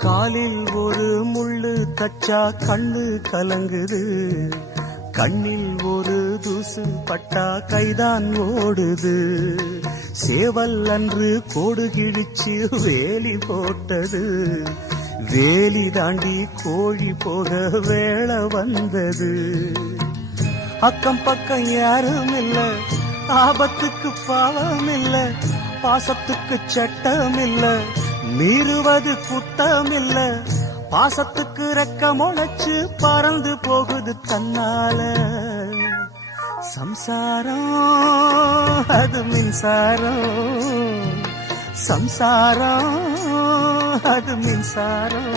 காலில் ஒரு முள்ளு தச்சா கண்ணு கலங்குது, கண்ணில் ஒரு தூசு பட்டா கைதான் ஓடுது. சேவல் அன்று கோடு கிழிச்சு வேலி போட்டது, வேலி தாண்டி கோழி போக வேளை வந்தது. அக்கம் பக்கம் யாரும் இல்ல, ஆபத்துக்கு பாவம் இல்ல, பாசத்துக்கு சட்டம் இல்ல, மீறுவது குத்தம் இல்ல. பாசத்துக்கு ரெக்க முளைச்சு பறந்து போகுது தன்னால. சம்சாரம் அது மின்சாரம், சம்சாரம் அது மின்சாரம்.